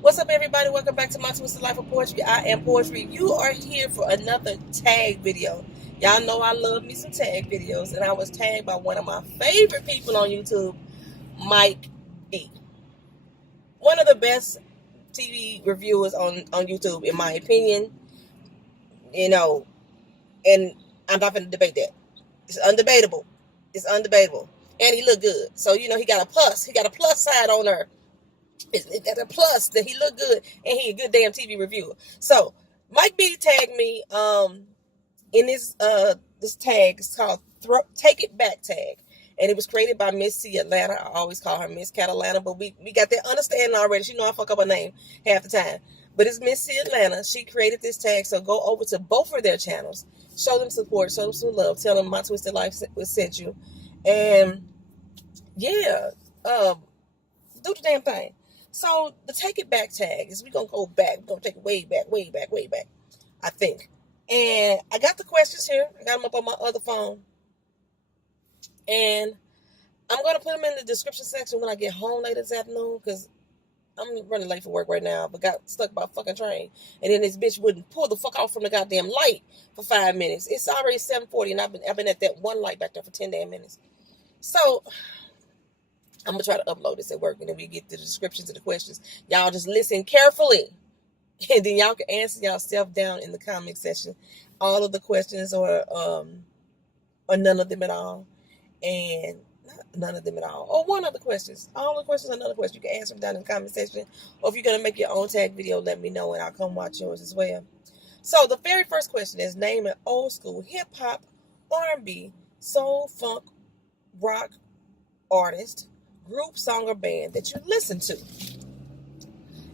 What's up, everybody? Welcome back to my Twisted Life of Poetry. I am Poetry. You are here for another tag video. Y'all know I love me some tag videos, and I was tagged by one of my favorite people on YouTube, Mike B. One of the best TV reviewers on YouTube, in my opinion. You know, and I'm not going to debate that. It's undebatable. It's undebatable. And he looked good. So, he got a plus. He got a plus side on her. It got a plus that he looked good and he a good damn TV reviewer. So Mike B tagged me in this tag. It's called Take It Back tag. And it was created by Miss C Atlanta. I always call her Miss Cat Atlanta, but we got that understanding already. She know I fuck up her name half the time. But it's Miss C Atlanta. She created this tag. So go over to both of their channels. Show them support. Show them some love. Tell them My Twisted Life sent you. And yeah, do the damn thing. So the Take It Back tag is we're going to go back. We're going to take it way back, I think. And I got the questions here. I got them up on my other phone. And I'm going to put them in the description section when I get home later this afternoon because I'm running late for work right now, but got stuck by a fucking train. And then this bitch wouldn't pull the fuck off from the goddamn light for 5 minutes. It's already 7:40 and I've been at that one light back there for 10 damn minutes. So I'm going to try to upload this at work and then we get the descriptions of the questions. Y'all just listen carefully. And then y'all can answer yourself down in the comment section. All of the questions or none of them at all. And none of them at all. Or one of the questions. All the questions, another question. You can answer them down in the comment section. Or if you're going to make your own tag video, let me know and I'll come watch yours as well. So the very first question is name an old school hip hop, R&B, soul, funk, rock artist, group, song, or band that you listen to.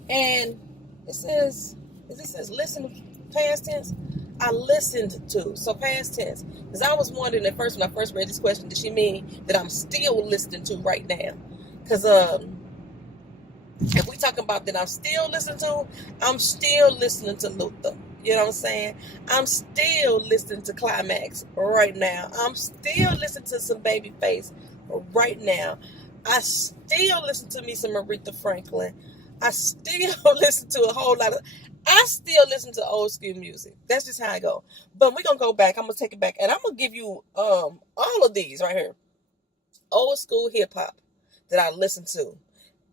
And it says listen past tense. I listened to. So past tense. Because I was wondering at first when I first read this question, did she mean that I'm still listening to right now? Because if we talk about that I'm still listening to Luther. You know what I'm saying? I'm still listening to Climax right now. I'm still listening to some Babyface right now. I still listen to me some Aretha Franklin. I still listen to I still listen to old school music. That's just how I go. But we're going to go back. I'm going to take it back. And I'm going to give you all of these right here. Old school hip hop that I listen to.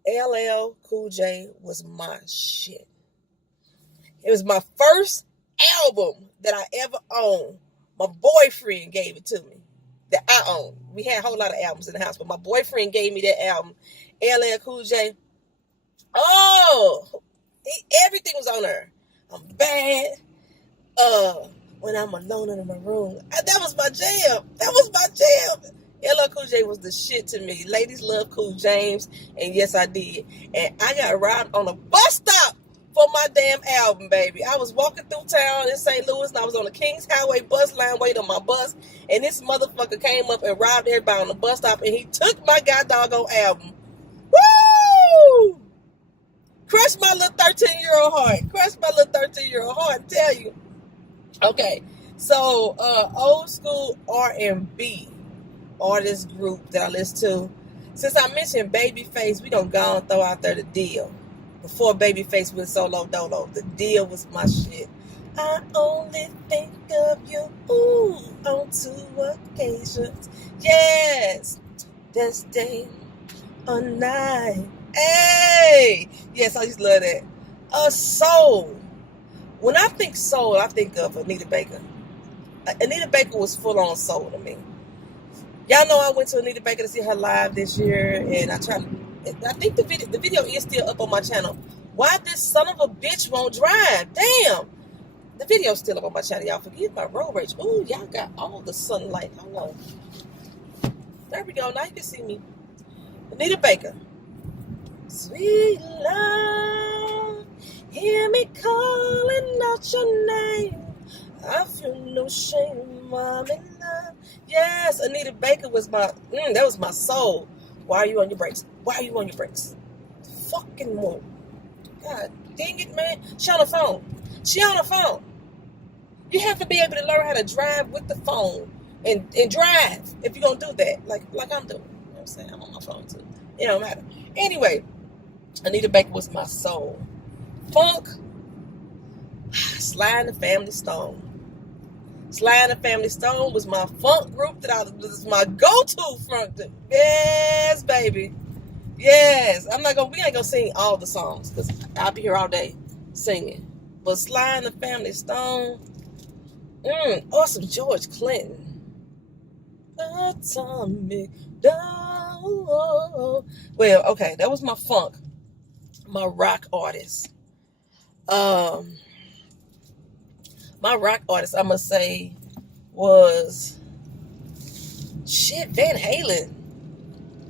LL Cool J was my shit. It was my first album that I ever owned. My boyfriend gave it to me. That I owned. We had a whole lot of albums in the house, but my boyfriend gave me that album. LL Cool J. Oh, everything was on there. I'm bad. When I'm alone in my room. That was my jam. LL Cool J was the shit to me. Ladies love Cool James. And yes, I did. And I got robbed on a bus stop for my damn album, baby. I was walking through town in St. Louis and I was on the Kings Highway bus line waiting on my bus. And this motherfucker came up and robbed everybody on the bus stop. And he took my goddamn album. Woo! Crushed my little 13-year-old heart. Tell you. Okay. So, old school R&B artist group that I listen to. Since I mentioned Babyface, we gonna go and throw out there the deal. Before Babyface went solo dolo, the deal was my shit. I only think of you on 2 occasions. Yes, this day or night. Hey, yes, I just love that. Soul. When I think soul, I think of Anita Baker. Anita Baker was full on soul to me. Y'all know I went to Anita Baker to see her live this year, and I think the video is still up on my channel. Why this son of a bitch won't drive? Damn. The video's still up on my channel. Y'all forgive my road rage. Ooh, y'all got all the sunlight. Hold on. There we go. Now you can see me. Anita Baker. Sweet love, hear me calling out your name. I feel no shame, I'm in love. Yes, Anita Baker was that was my soul. Why are you on your brakes? Fucking more. God dang it, man. She on the phone. You have to be able to learn how to drive with the phone and drive if you're going to do that, like I'm doing. You know what I'm saying? I'm on my phone too. It don't matter. Anyway, Anita Baker was my soul. funk, Sly and the Family Stone. Sly and the Family Stone was my funk group was my go-to funk. Yes, baby. Yes. We ain't gonna sing all the songs because I'll be here all day singing. But Sly and the Family Stone, awesome George Clinton. Atomic Dawn. Well, okay, that was my funk. My rock artist. My rock artist, I must say, was Van Halen.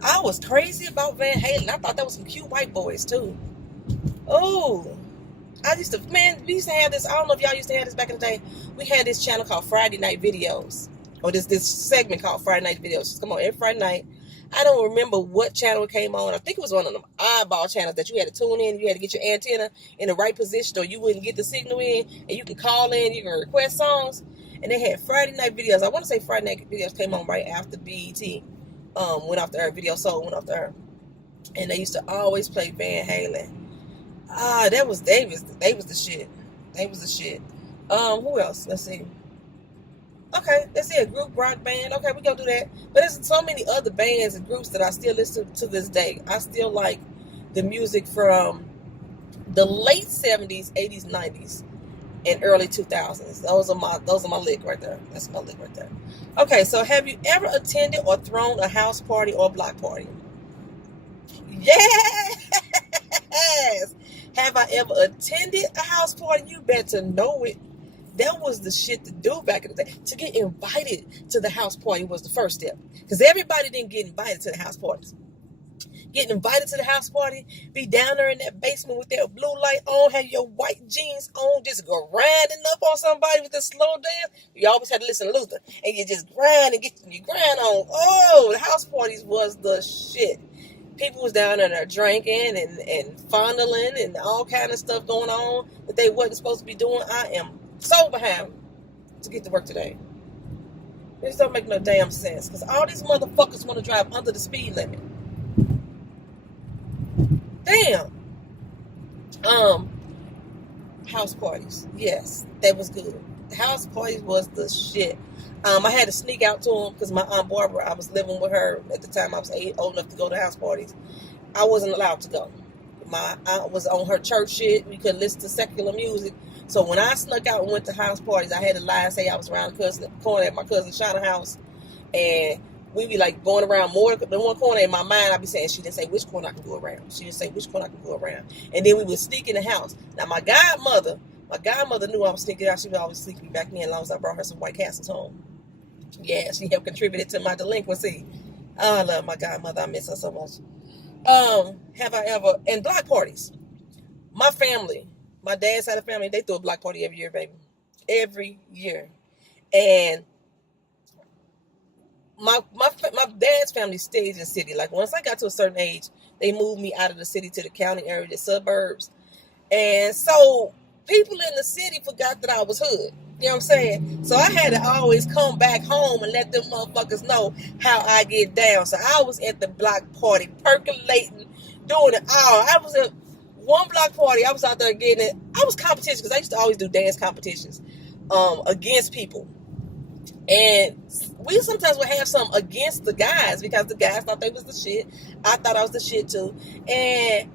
I was crazy about Van Halen. I thought that was some cute white boys too. Oh, we used to have this. I don't know if y'all used to have this back in the day. We had this channel called Friday Night Videos, or this segment called Friday Night Videos. Come on, every Friday night. I don't remember what channel it came on. I think it was one of them eyeball channels that you had to tune in. You had to get your antenna in the right position or you wouldn't get the signal in. And you could call in. You can request songs. And they had Friday Night Videos. I want to say Friday Night Videos came on right after BET went off the air. Video Soul went off the air. And they used to always play Van Halen. That was Davis. They was the shit. They was the shit. Who else? Let's see. Okay, let's see, a group rock band. Okay, we gonna do that. But there's so many other bands and groups that I still listen to this day. I still like the music from the late 70s, 80s, 90s, and early 2000s. Those are my lick right there. That's my lick right there. Okay, so have you ever attended or thrown a house party or a block party? Yes! Have I ever attended a house party? You better know it. That was the shit to do back in the day. To get invited to the house party was the first step. Because everybody didn't get invited to the house parties. Getting invited to the house party, be down there in that basement with that blue light on, have your white jeans on, just grinding up on somebody with a slow dance. You always had to listen to Luther. And you just grind and get your grind on. Oh, the house parties was the shit. People was down there drinking and fondling and all kind of stuff going on that they wasn't supposed to be doing. I am so behind to get to work today. It just don't make no damn sense. Because all these motherfuckers want to drive under the speed limit. Damn. House parties. Yes, that was good. House parties was the shit. I had to sneak out to them because my Aunt Barbara, I was living with her at the time. I was old enough to go to house parties. I wasn't allowed to go. My aunt was on her church shit. We couldn't listen to secular music. So when I snuck out and went to house parties, I had to lie and say I was around the corner at my cousin Shawna's house. And we be like going around more than one corner. In my mind, I'd be saying, she didn't say which corner I can go around. She didn't say which corner I can go around. And then we would sneak in the house. Now, my godmother knew I was sneaking out. She would always sneak me back in as long as I brought her some White Castles home. Yeah, she helped contribute to my delinquency. Oh, I love my godmother. I miss her so much. Have I ever, and block parties. My family, my dad's side of the family, they throw a block party every year, baby. Every year. And my dad's family stayed in the city. Like, once I got to a certain age, they moved me out of the city to the county area, the suburbs. And so people in the city forgot that I was hood. You know what I'm saying? So I had to always come back home and let them motherfuckers know how I get down. So I was at the block party, percolating, doing it all. I was at one block party. I was out there getting it. I was competition because I used to always do dance competitions against people. And we sometimes would have some against the guys because the guys thought they was the shit. I thought I was the shit too. And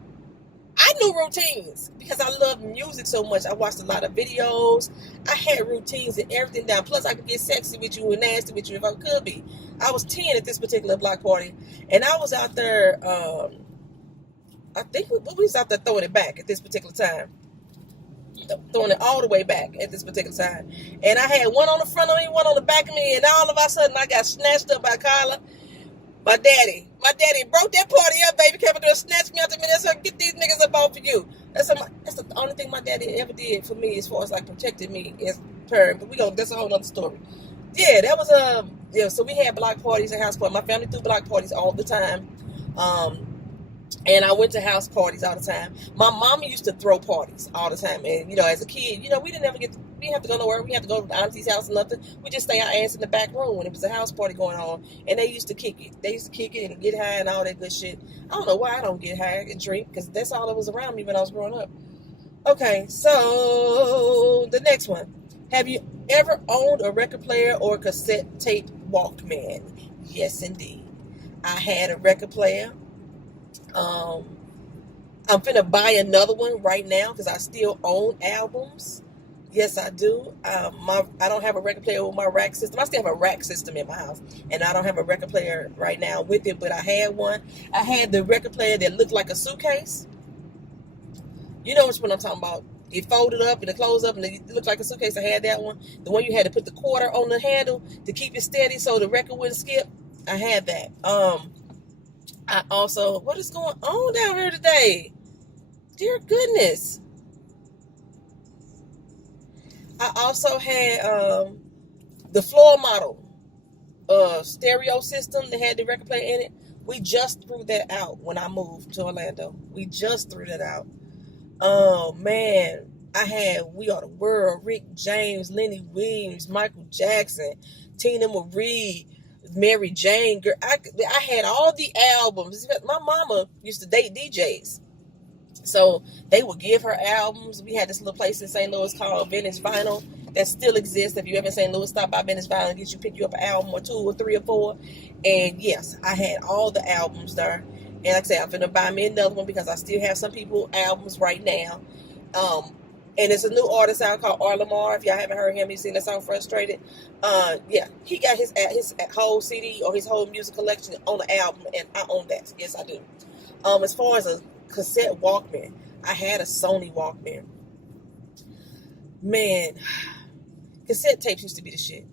I knew routines because I love music so much. I watched a lot of videos. I had routines and everything down. Plus, I could get sexy with you and nasty with you if I could be. I was 10 at this particular block party. And I was out there, I think we was out there throwing it back at this particular time. Throwing it all the way back at this particular time. And I had one on the front of me, one on the back of me. And all of a sudden, I got snatched up by Kyla. My daddy broke that party up, baby. Came up there and snatched me out the minute. So get these niggas up off of you. That's the only thing my daddy ever did for me as far as like protecting me as parent. But that's a whole other story. Yeah, that was so we had block parties and house parties. My family threw block parties all the time. And I went to house parties all the time. My mama used to throw parties all the time. And, as a kid, we didn't ever we didn't have to go nowhere. We didn't have to go to the auntie's house or nothing. We just stay our ass in the back room when it was a house party going on. And they used to kick it. They used to kick it and get high and all that good shit. I don't know why I don't get high and drink because that's all that was around me when I was growing up. Okay, so the next one. Have you ever owned a record player or cassette tape Walkman? Yes, indeed. I had a record player. Um, I'm finna buy another one right now because I still own albums. Yes, I do. I don't have a record player with my rack system. I still have a rack system in my house, and I don't have a record player right now with it. But I had one. I had the record player that looked like a suitcase. You know which one I'm talking about. It folded up and it closed up and it looked like a suitcase. I had that one. The one you had to put the quarter on the handle to keep it steady so the record wouldn't skip. I had that. I also, what is going on down here today? Dear goodness. I also had the floor model stereo system that had the record player in it. We just threw that out when I moved to Orlando. We just threw that out. Oh man, I had We Are the World, Rick James, Lenny Williams, Michael Jackson, Tina Marie, Mary Jane. Girl, I had all the albums. My mama used to date DJs, so they would give her albums. We had this little place in St. Louis called Vintage Vinyl that still exists. If you ever in St. Louis, stop by Vintage Vinyl and pick you up an album or two or three or four. And yes, I had all the albums there. And like I said, I'm going to buy me another one because I still have some people albums right now. And it's a new artist out called Arlamar. If y'all haven't heard him, you seen that song Frustrated. Yeah, he got his whole CD or his whole music collection on the album, and I own that. Yes, I do. As far as a cassette Walkman, I had a Sony Walkman. Man, cassette tapes used to be the shit.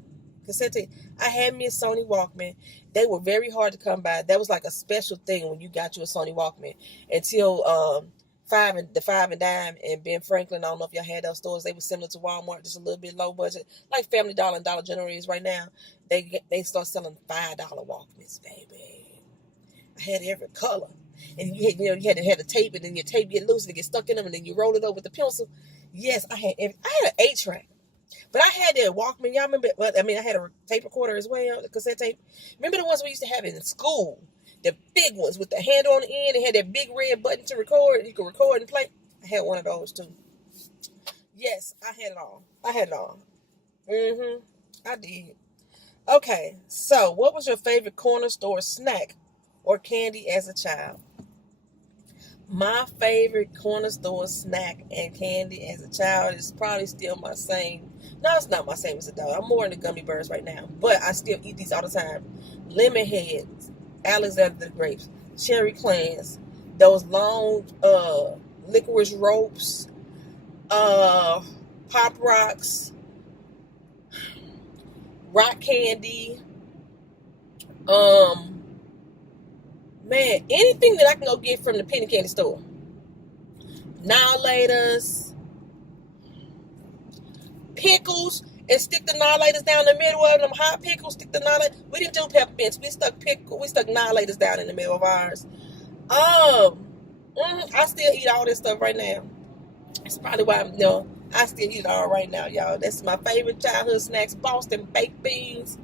Cassette tape. I had me a Sony Walkman. They were very hard to come by. That was like a special thing when you got you a Sony Walkman. Until Five and Dime and Ben Franklin. I don't know if y'all had those stores. They were similar to Walmart, just a little bit low budget, like Family Dollar and Dollar General is right now. They start selling $5 Walkmans, baby. I had every color, and you had to have the tape, and then your tape get loose and it get stuck in them, and then you roll it over with the pencil. Yes, I had an 8-track. But I had that Walkman. Y'all remember? I had a tape recorder as well, the cassette tape. Remember the ones we used to have in school? The big ones with the handle on the end. It had that big red button to record. You could record and play. I had one of those too. Yes, I had it all. I did. Okay, so what was your favorite corner store snack or candy as a child? My favorite corner store snack and candy as a child is probably still my same. No, it's not my same as a dog. I'm more into gummy bears right now, but I still eat these all the time. Lemon heads, Alexander the grapes, cherry clans, those long licorice ropes, pop rocks, rock candy, man, anything that I can go get from the penny candy store. Annihilators, pickles, and stick the annihilators down the middle of them. Hot pickles, stick the annihilators. We didn't do peppermints. We stuck annihilators down in the middle of ours. I still eat all this stuff right now. That's probably why I still eat it all right now, y'all. That's my favorite childhood snacks. Boston baked beans.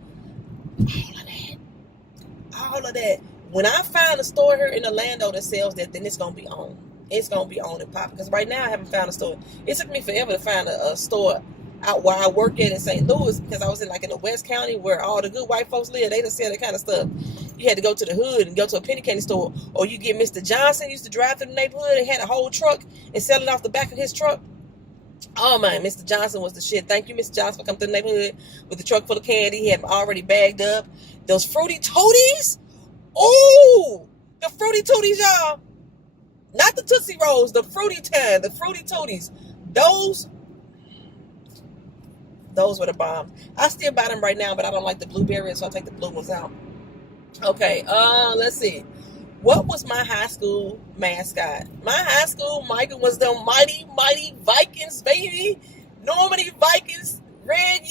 All of that. When I find a store here in Orlando that sells that, then it's going to be on. It's going to be on and pop. Because right now I haven't found a store. It took me forever to find a store out where I work at in St. Louis, because I was in the West County where all the good white folks live. They don't sell that kind of stuff. You had to go to the hood and go to a penny candy store, or you get Mr. Johnson used to drive through the neighborhood and had a whole truck and sell it off the back of his truck. Oh man, Mr. Johnson was the shit. Thank you, Mr. Johnson, for coming through the neighborhood with the truck full of candy. He had them already bagged up. Those Fruity Tooties. Oh, the Fruity Tooties, y'all. Not the Tootsie Rolls, the Fruity Tooties. Those were the bomb. I still buy them right now, but I don't like the blueberries, so I take the blue ones out. Okay, let's see. What was my high school mascot? My high school Michael was the mighty Vikings, baby. Normandy Vikings, red,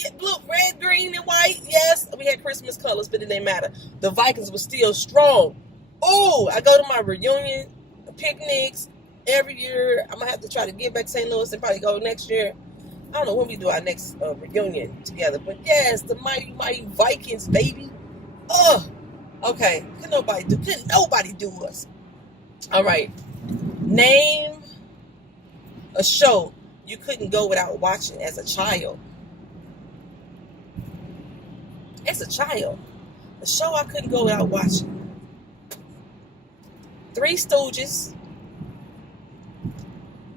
green, and white. Yes, we had Christmas colors, but it didn't matter. The Vikings were still strong. Oh, I go to my reunion picnics every year. I'm gonna have to try to get back to St. Louis and probably go next year. I don't know when we do our next reunion together, but yes, the mighty Vikings, baby. Okay. Couldn't nobody do us. All right. Name a show you couldn't go without watching as a child. As a child, a show I couldn't go without watching. Three Stooges.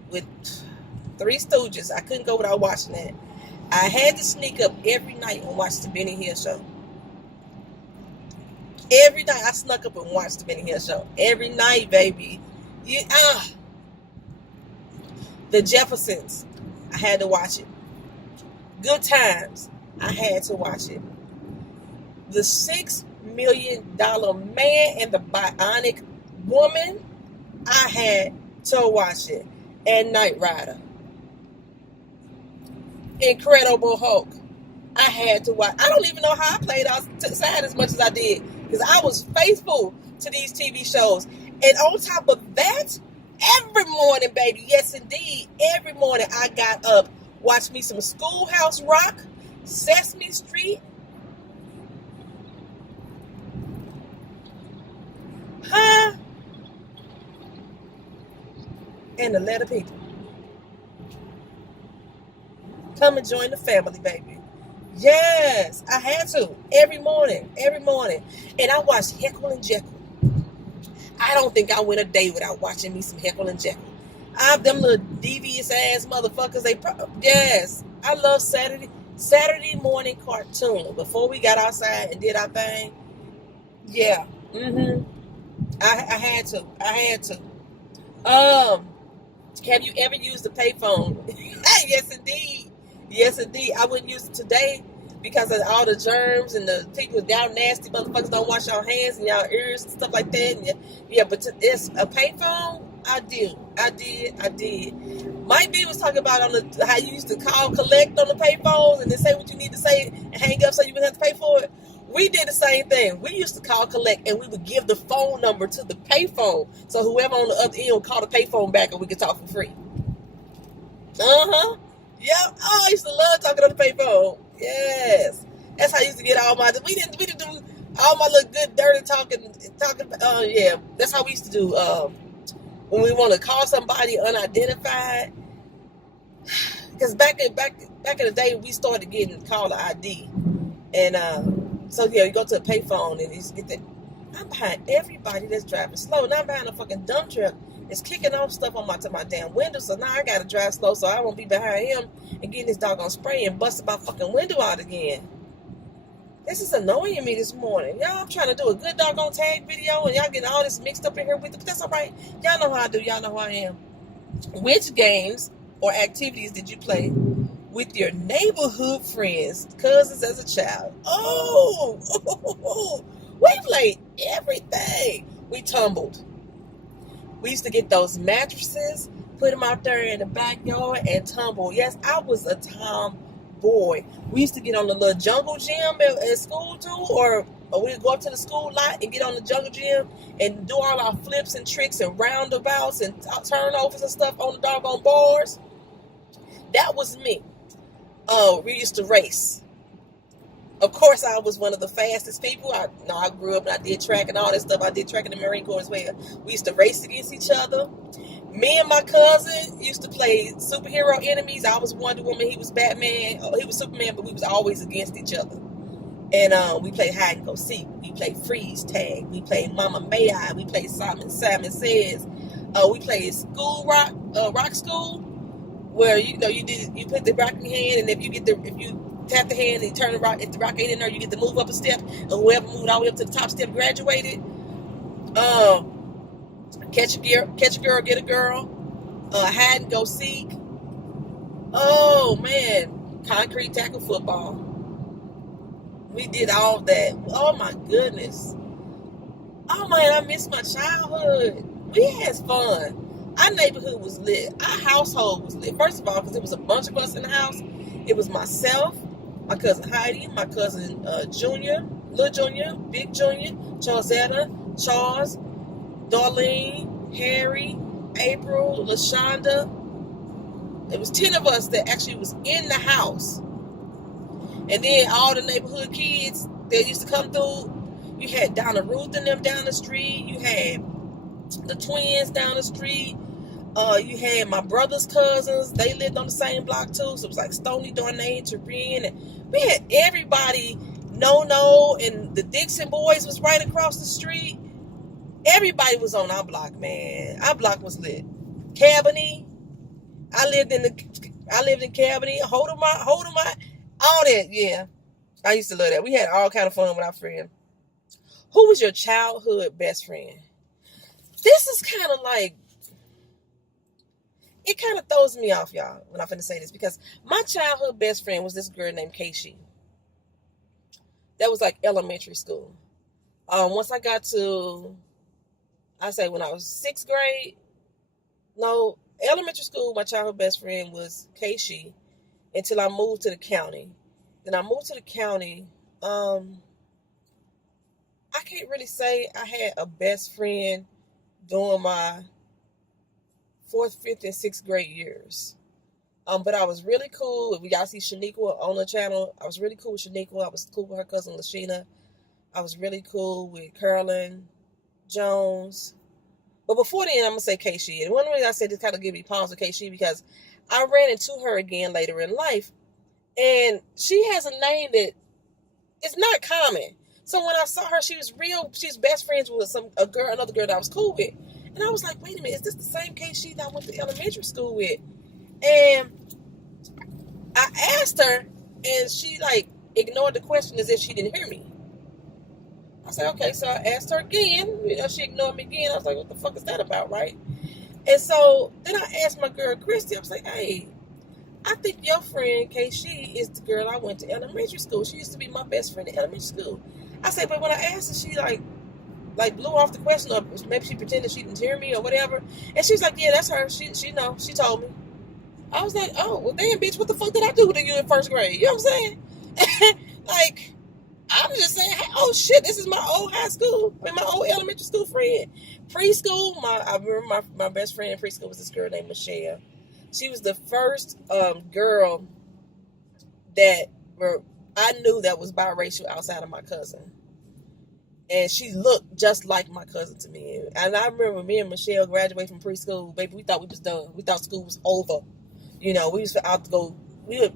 With Three Stooges, I couldn't go without watching that. I had to sneak up every night and watch the Benny Hill show. Every night I snuck up and watched the Benny Hill show. Every night, baby. The Jeffersons, I had to watch it. Good Times, I had to watch it. The $6 Million Man and the Bionic Woman, I had to watch it. And Knight Rider. Incredible Hulk, I had to watch. I don't even know how I played outside as much as I did, because I was faithful to these TV shows. And on top of that, every morning, baby, yes indeed, every morning I got up, watched me some Schoolhouse Rock, Sesame Street, and The Letter People. Come and join the family, baby. Yes, I had to. Every morning. And I watched Heckle and Jekyll. I don't think I went a day without watching me some Heckle and Jekyll. Them little devious ass motherfuckers. Yes, I love Saturday morning cartoon. Before we got outside and did our thing. Yeah. I had to. Have you ever used the payphone? Yes, indeed. I wouldn't use it today because of all the germs and the people down nasty motherfuckers don't wash your hands and your ears and stuff like that. And but it's a payphone. I did. Mike B was talking about how you used to call collect on the payphones and then say what you need to say and hang up so you wouldn't have to pay for it. We did the same thing. We used to call collect and we would give the phone number to the payphone so whoever on the other end would call the payphone back and we could talk for free. Yep. Oh, I used to love talking on the payphone. Yes. That's how I used to get all my. We didn't do all my little good dirty talking. Yeah. That's how we used to do. When we want to call somebody unidentified. Because back in the day, we started getting caller ID, and so yeah, you go to a payphone and you get that. I'm behind everybody that's driving slow. Now I'm behind a fucking dump truck. It's kicking off stuff on my damn window, so now I gotta drive slow so I won't be behind him and getting this doggone spray and busting my fucking window out again. This is annoying me this morning. Y'all, I'm trying to do a good doggone tag video and y'all getting all this mixed up in here with it, but that's all right. Y'all know how I do. Y'all know who I am. Which games or activities did you play with your neighborhood friends, cousins as a child? Oh, we played everything. We tumbled. We used to get those mattresses, put them out there in the backyard and tumble. Yes, I was a tomboy. We used to get on the little jungle gym at school too, or we'd go up to the school lot and get on the jungle gym and do all our flips and tricks and roundabouts and turnovers and stuff on the doggone bars. That was me. We used to race. Of course, I was one of the fastest people. I grew up and I did track and all that stuff. I did track in the Marine Corps as well. We used to race against each other. Me and my cousin used to play superhero enemies. I was Wonder Woman. He was Batman. He was Superman, but we was always against each other. And we played hide and go seek. We played freeze tag. We played Mama May I. We played Simon Says. We played school rock school, where you put the rock in your hand, and if you tap the hand and you turn the rock. If the rock ain't in there, you get to move up a step. And whoever moved all the way up to the top step graduated. Catch a girl, get a girl. Hide and go seek. Oh man, concrete tackle football. We did all that. Oh my goodness. Oh man, I miss my childhood. We had fun. Our neighborhood was lit. Our household was lit. First of all, because it was a bunch of us in the house. It was myself, my cousin Heidi, my cousin Junior, Little Junior, Big Junior, Charlesetta, Charles, Darlene, Harry, April, LaShonda. It was 10 of us that actually was in the house. And then all the neighborhood kids that used to come through. You had Donna Ruth and them down the street. You had the twins down the street. You had my brother's cousins. They lived on the same block too. So it was like Stony, Darnay, Turin, and we had everybody. No, and the Dixon boys was right across the street. Everybody was on our block, man. Our block was lit. Cabaney. I lived in Cabaney. Holdemont, all that. Yeah, I used to love that. We had all kind of fun with our friends. Who was your childhood best friend? This is kind of like, it kind of throws me off, y'all, when I'm finna say this, because my childhood best friend was this girl named Keishi. That was like elementary school. Once I got to, I say when I was 6th grade, no, elementary school, my childhood best friend was Keishi until I moved to the county. Then I moved to the county. I can't really say I had a best friend during my 4th, 5th, and 6th grade years. But I was really cool. If y'all see Shaniqua on the channel, I was really cool with Shaniqua. I was cool with her cousin Lashina. I was really cool with Carolyn Jones. But before then, I'm going to say Keishi. And one reason I said this kind of give me pause with Keishi because I ran into her again later in life. And she has a name that is not common. So when I saw her, she was best friends with another girl that I was cool with. And I was like, wait a minute, is this the same Keishi that I went to elementary school with? And I asked her, and she like ignored the question as if she didn't hear me. I said, okay, so I asked her again. She ignored me again. I was like, what the fuck is that about, right? And so then I asked my girl Christy. I was like, hey, I think your friend Keishi is the girl I went to elementary school. She used to be my best friend in elementary school. I said, but when I asked her, she like blew off the question, or maybe she pretended she didn't hear me or whatever. And she's like, yeah, that's her. She told me. I was like, oh, well, damn, bitch, what the fuck did I do to you in 1st grade? You know what I'm saying? Like, I'm just saying, hey, oh, shit, this is my old high school, my old elementary school friend. Preschool, I remember my best friend in preschool was this girl named Michelle. She was the first girl that I knew that was biracial outside of my cousin. And she looked just like my cousin to me. And I remember me and Michelle graduated from preschool. Baby, we thought we was done. We thought school was over. You know, we was out to go. We would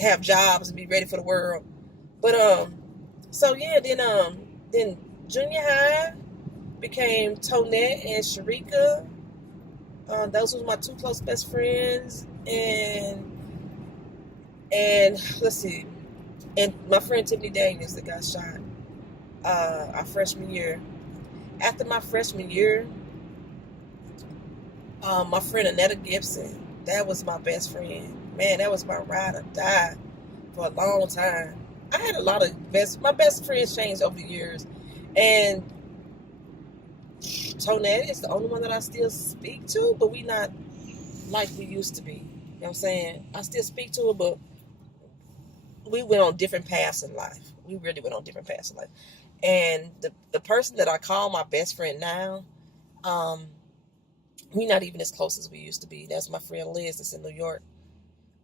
have jobs and be ready for the world. But so yeah, then junior high became Tonette and Sharika. Those were my 2 close best friends. And let's see. And my friend Tiffany Daniels that got shot our freshman year. After my freshman year, my friend Annetta Gibson, that was my best friend. Man, that was my ride or die for a long time. I had a lot of my best friends changed over the years. And Tonette is the only one that I still speak to, but we not like we used to be. You know what I'm saying? I still speak to her, but we went on different paths in life. We really went on different paths in life. And the person that I call my best friend now, we're not even as close as we used to be. That's my friend Liz that's in New York.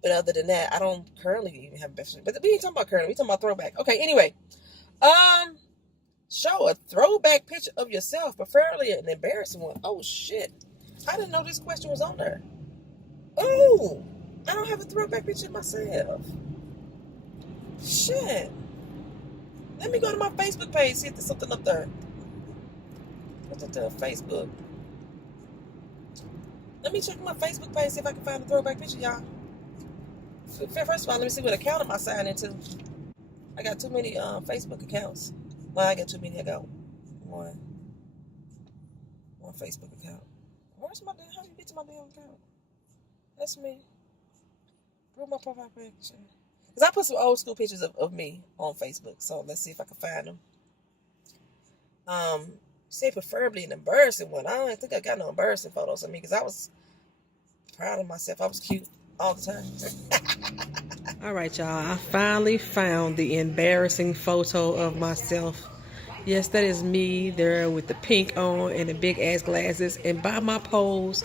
But other than that, I don't currently even have a best friend. But we ain't talking about currently. We talking about throwback. Okay, anyway. Show a throwback picture of yourself, preferably an embarrassing one. Oh, shit. I didn't know this question was on there. Oh, I don't have a throwback picture of myself. Shit. Let me go to my Facebook page, see if there's something up there. What's up there? Facebook. Let me check my Facebook page, see if I can find a throwback picture, y'all. First of all, let me see what account am I signed into. I got too many Facebook accounts. Well, I got too many. I got one Facebook account. Where's my damn? How do you get to my damn account? That's me. Where's my profile picture? Because I put some old school pictures of me on Facebook. So let's see if I can find them. Say preferably an embarrassing one. I don't think I got no embarrassing photos of me because I was proud of myself. I was cute all the time. All right, y'all. I finally found the embarrassing photo of myself. Yes, that is me there with the pink on and the big ass glasses. And by my pose,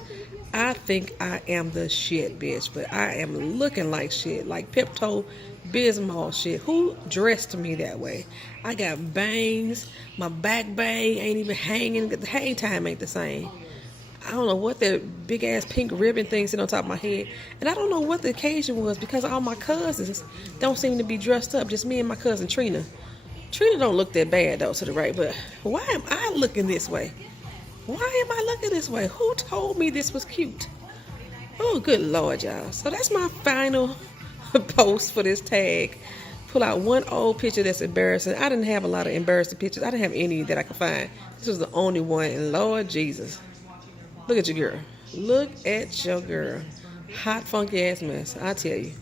I think I am the shit, bitch. But I am looking like shit, like Pepto Bismol shit. Who dressed me that way? I got bangs. My back bang ain't even hanging. The hang time ain't the same. I don't know what that big ass pink ribbon thing sitting on top of my head. And I don't know what the occasion was because all my cousins don't seem to be dressed up. Just me and my cousin Trina. Trina don't look that bad though to the right, but why am I looking this way? Why am I looking this way? Who told me this was cute? Oh, good Lord, y'all. So that's my final post for this tag. Pull out one old picture that's embarrassing. I didn't have a lot of embarrassing pictures. I didn't have any that I could find. This was the only one, and Lord Jesus. Look at your girl. Look at your girl. Hot, funky ass mess. I tell you.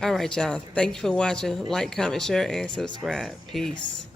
All right, y'all. Thank you for watching. Like, comment, share, and subscribe. Peace.